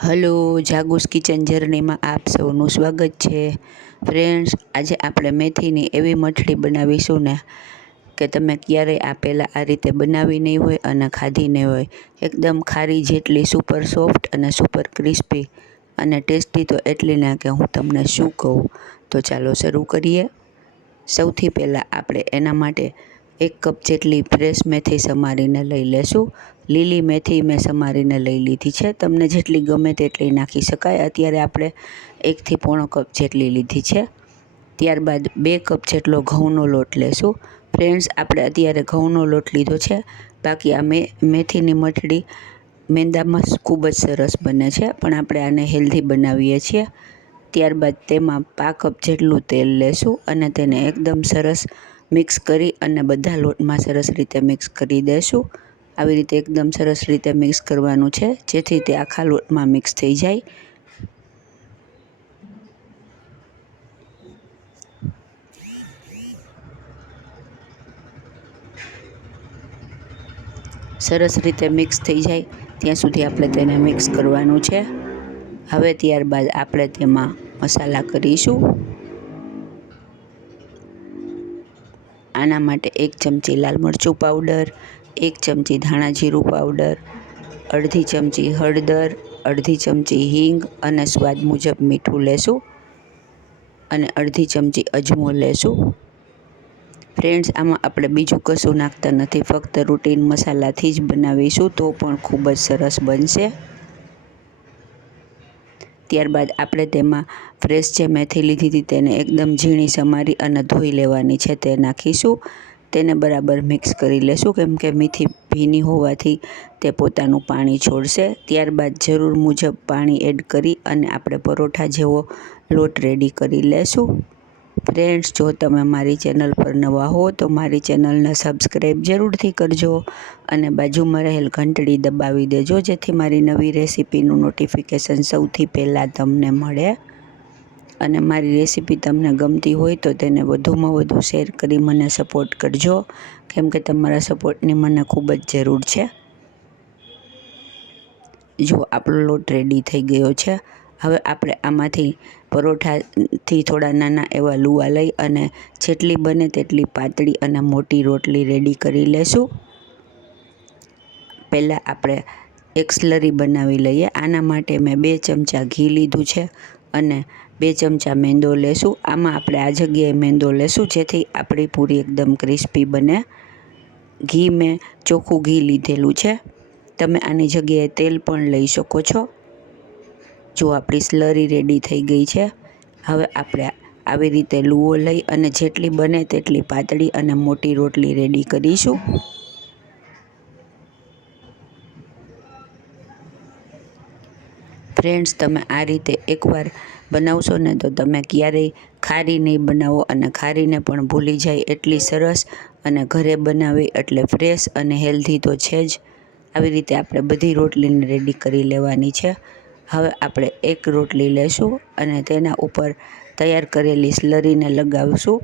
Hello જાગુસ kitchen જર્નીમાં આપ સૌનું સ્વાગત છે. ફ્રેન્ડ્સ, આજે આપણે મેથીની એવી મઠડી બનાવીશું ને કે તમે ક્યારેય આ પહેલાં આ રીતે બનાવી નહીં હોય અને ખાધી નહીં હોય. એકદમ ખારી જેટલી સુપર સોફ્ટ અને સુપર ક્રિસ્પી અને ટેસ્ટી તો એટલી ના કે હું તમને શું કહું. તો ચાલો શરૂ કરીએ. સૌથી પહેલાં આપણે એના માટે એક કપ જેટલી ફ્રેશ મેથી સમારીને લઈ લેશું. લીલી મેથી મેં સમારીને લઈ લીધી છે. તમને જેટલી ગમે તેટલી નાખી શકાય. અત્યારે આપણે એકથી પોણો કપ જેટલી લીધી છે. ત્યારબાદ બે કપ જેટલો ઘઉંનો લોટ લેશું. ફ્રેન્ડ્સ, આપણે અત્યારે ઘઉંનો લોટ લીધો છે. બાકી આ મે, મેથીની મઠડી મેંદામાં ખૂબ જ સરસ બને છે, પણ આપણે આને હેલ્ધી બનાવીએ છીએ. ત્યારબાદ તેમાં પા કપ જેટલું તેલ લેશું અને તેને એકદમ સરસ મિક્સ કરી અને બધા લોટમાં સરસ રીતે મિક્સ કરી દેશું. આવી રીતે એકદમ સરસ રીતે મિક્સ કરવાનું છે, જેથી તે આખા લોટમાં મિક્સ થઈ જાય. સરસ રીતે મિક્સ થઈ જાય. ત્યાં સુધી આપણે તેને મિક્સ કરવાનું છે. હવે ત્યારબાદ આપણે તેમાં મસાલા કરીશું. આના માટે એક ચમચી લાલ મરચું પાવડર એક ચમચી ધાણા જીરું પાવડર અડધી ચમચી હળદર, અડધી ચમચી હિંગ અને સ્વાદ મુજબ મીઠું લેશું અને અડધી ચમચી અજમો લેશું. ફ્રેન્ડ્સ આમાં આપણે બીજું કશું નાખતા નથી. ફક્ત રૂટીન મસાલાથી જ બનાવીશું તો પણ ખૂબ જ સરસ બનશે. ત્યારબાદ આપણે તેમાં ફ્રેશ જે મેથી લીધી હતી તેને એકદમ ઝીણી સમારી અને ધોઈ લેવાની છે તે નાખીશું. તેને બરાબર મિક્સ કરી લેશું કેમ કે મીઠી ભીની હોવાથી તે પોતાનું પાણી છોડશે. ત્યારબાદ જરૂર મુજબ પાણી એડ કરી અને આપણે પરોઠા જેવો લોટ રેડી કરી લેશું. ફ્રેન્ડ્સ જો તમે મારી ચેનલ પર નવા હો તો મારી ચેનલને સબસ્ક્રાઈબ જરૂરથી કરજો અને બાજુમાં રહેલ ઘંટડી દબાવી દેજો જેથી મારી નવી રેસીપીનું નોટિફિકેશન સૌથી પહેલાં તમને મળે. અને મારી રેસીપી તમને ગમતી હોય તો તેને વધુમાં વધુ શેર કરી મને સપોર્ટ કરજો. કેમ કે તમારા સપોર્ટની મને ખૂબ જ જરૂર છે. જો આપણો લોટ રેડી થઈ ગયો છે, હવે આપણે આમાંથી પરોઠાથી થોડા નાના એવા લુવા લઈ અને જેટલી બને તેટલી પાતળી અને મોટી રોટલી રેડી કરી લેશું. પહેલાં આપણે એક સ્લરી બનાવી લઈએ, આના માટે મેં બે ચમચા ઘી લીધું છે અને બે ચમચા મેંદો લેશું. આમાં આપણે આ જગ્યાએ મેંદો લેશું, જેથી આપણી પૂરી એકદમ ક્રિસ્પી બને. ઘી મેં ચોખ્ખું ઘી લીધેલું છે. તમે આની જગ્યાએ તેલ પણ લઈ શકો છો. જો આપણી સ્લરી રેડી થઈ ગઈ છે, હવે આપણે આવી રીતે લૂવો લઈ અને જેટલી બને તેટલી પાતળી અને મોટી રોટલી રેડી કરીશું. ફ્રેન્ડ્સ, તમે આ રીતે એકવાર બનાવશો ને તો તમે ક્યારેય ખારી નહીં બનાવો અને ખારીને પણ ભૂલી જાય એટલી સરસ અને ઘરે બનાવી એટલે ફ્રેશ અને હેલ્ધી તો છે જ. આવી રીતે આપણે બધી રોટલીને રેડી કરી લેવાની છે. હવે આપણે એક રોટલી લેશું અને તેના ઉપર તૈયાર કરેલી સ્લરીને લગાવશું.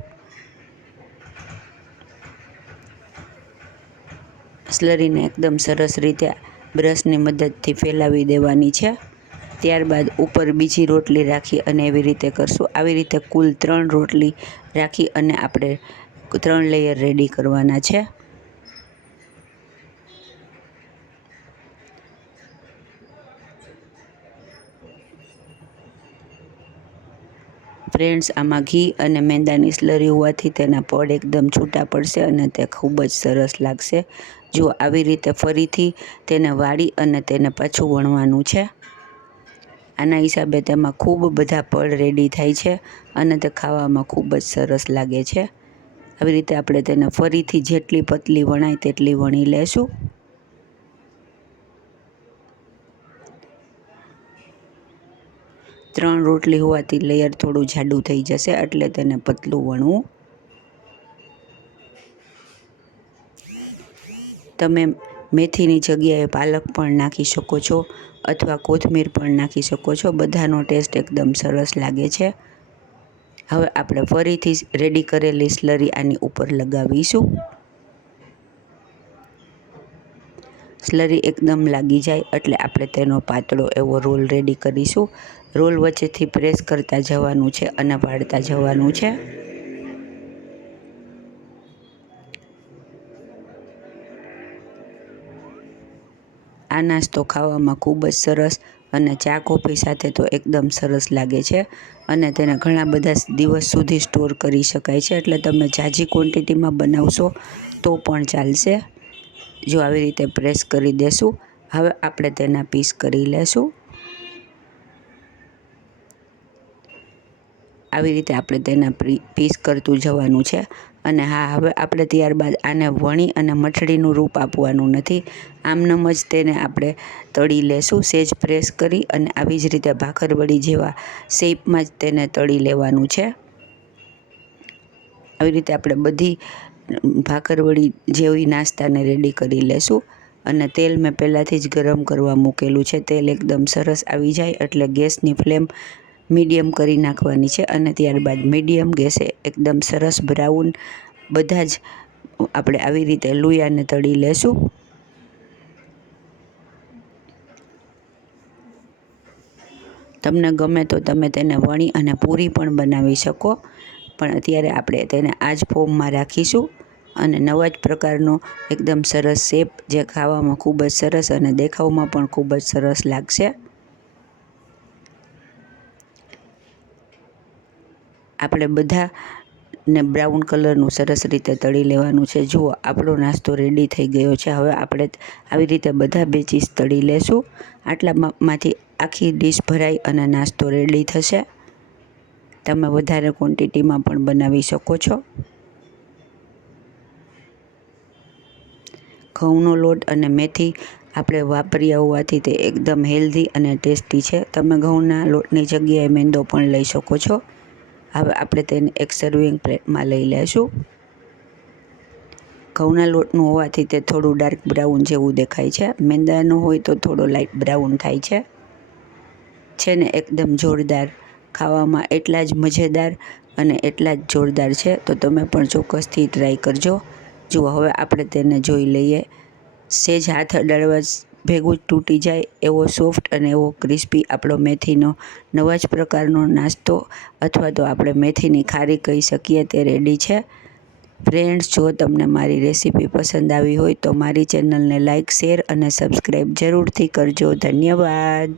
સ્લરીને એકદમ સરસ રીતે બ્રશની મદદથી ફેલાવી દેવાની છે. ત્યારબાદ ઉપર બીજી રોટલી રાખી અને એવી રીતે કરશું. આવી રીતે કુલ ત્રણ રોટલી રાખી અને આપણે ત્રણ લેયર રેડી કરવાના છે. ફ્રેન્ડ્સ આમાં ઘી અને મેંદાની સ્લરી હોવાથી તેના પડ એકદમ છૂટા પડશે અને તે ખૂબ જ સરસ લાગશે. જો આવી રીતે ફરીથી તેને વાળી અને તેને પાછું વણવાનું છે. આના હિસાબે તેમાં ખૂબ બધા પડ રેડી થાય છે અને તે ખાવામાં ખૂબ જ સરસ લાગે છે. આવી રીતે આપણે તેને ફરીથી જેટલી પતલી વણાય તેટલી વણી લેશું. ત્રણ રોટલી હોવાથી લેયર થોડું જાડું થઈ જશે એટલે તેને પતલું વણવું. તમે મેથીની જગ્યાએ પાલક પણ નાખી શકો છો. અથવા કોથમીર પણ નાખી શકો છો. બધાનો ટેસ્ટ એકદમ સરસ લાગે છે. હવે આપણે ફરીથી રેડી કરેલી સ્લરી આની ઉપર લગાવીશું. સ્લરી એકદમ લાગી જાય એટલે આપણે તેનો પાતળો એવો રોલ રેડી કરીશું. રોલ વચ્ચેથી પ્રેસ કરતા જવાનું છે, અને પાડતા જવાનું છે. આ નાસ્તો ખાવામાં ખૂબ જ સરસ અને ચા કોફી સાથે તો એકદમ સરસ લાગે છે. અને તેને ઘણા બધા દિવસ સુધી સ્ટોર કરી શકાય છે. એટલે તમે ઝાઝી ક્વોન્ટિટીમાં બનાવશો તો પણ ચાલશે. જો આવી રીતે પ્રેસ કરી દેશું, હવે આપણે તેના પીસ કરી લેશું. આવી રીતે આપણે તેના પીસ કરતું જવાનું છે. અને હા, હવે આપણે ત્યારબાદ આને વણી અને મઠડીનું રૂપ આપવાનું નથી. આમનમ જ તેને આપણે તળી લેશું. સેજ પ્રેસ કરી અને આવી જ રીતે ભાખરવડી જેવા શેપમાં જ તેને તળી લેવાનું છે. આવી રીતે આપણે બધી ભાખરવડી જેવી નાસ્તાને રેડી કરી લેશું. અને તેલ મેં પહેલાંથી જ ગરમ કરવા મૂકેલું છે. તેલ એકદમ સરસ આવી જાય એટલે ગેસની ફ્લેમ મીડિયમ કરી નાખવાની છે અને ત્યારબાદ મીડિયમ ગેસે એકદમ સરસ બ્રાઉન બધા જ આપણે આવી રીતે લુયાને તળી લેશું. તમને ગમે તો તમે તેને વણી અને પૂરી પણ બનાવી શકો, પણ અત્યારે આપણે તેને આ જ ફોર્મમાં રાખીશું અને નવા જ પ્રકારનો એકદમ સરસ શેપ જે ખાવામાં ખૂબ જ સરસ અને દેખાવમાં પણ ખૂબ જ સરસ લાગશે. આપણે બધા ને બ્રાઉન કલરનું સરસ રીતે તળી લેવાનું છે. જુઓ, આપણો નાસ્તો રેડી થઈ ગયો છે. હવે આપણે આવી રીતે બધા બેચીસ તળી લેશું. આટલામાંથી આખી ડીશ ભરાઈ અને નાસ્તો રેડી થશે. તમે વધારે ક્વોન્ટિટીમાં પણ બનાવી શકો છો. ઘઉંનો લોટ અને મેથી આપણે વાપર્યા હોવાથી તે એકદમ હેલ્ધી અને ટેસ્ટી છે. તમે ઘઉંના લોટની જગ્યાએ મેંદો પણ લઈ શકો છો. હવે આપણે તેને એક સર્વિંગ પ્લેટમાં લઈ લેશું. ઘઉંના લોટનું હોવાથી તે થોડું ડાર્ક બ્રાઉન જેવું દેખાય છે. મેંદાનું હોય તો થોડો લાઇટ બ્રાઉન થાય છે. છે ને એકદમ જોરદાર. ખાવામાં એટલા જ મજેદાર અને એટલા જ જોરદાર છે. તો તમે પણ ચોક્કસથી ટ્રાય કરજો. જુઓ, હવે આપણે તેને જોઈ લઈએ. સેજ હાથ અડાડવા ભેગું જ તૂટી જાય એવો સોફ્ટ અને એવો ક્રિસ્પી આપણો મેથીનો નવા જ પ્રકારનો નાસ્તો અથવા તો આપણે મેથીની ખારી કહી શકીએ તે રેડી છે. ફ્રેન્ડ્સ જો તમને મારી રેસીપી પસંદ આવી હોય તો મારી ચેનલને લાઇક શેર અને સબસ્ક્રાઈબ જરૂરથી કરજો. ધન્યવાદ.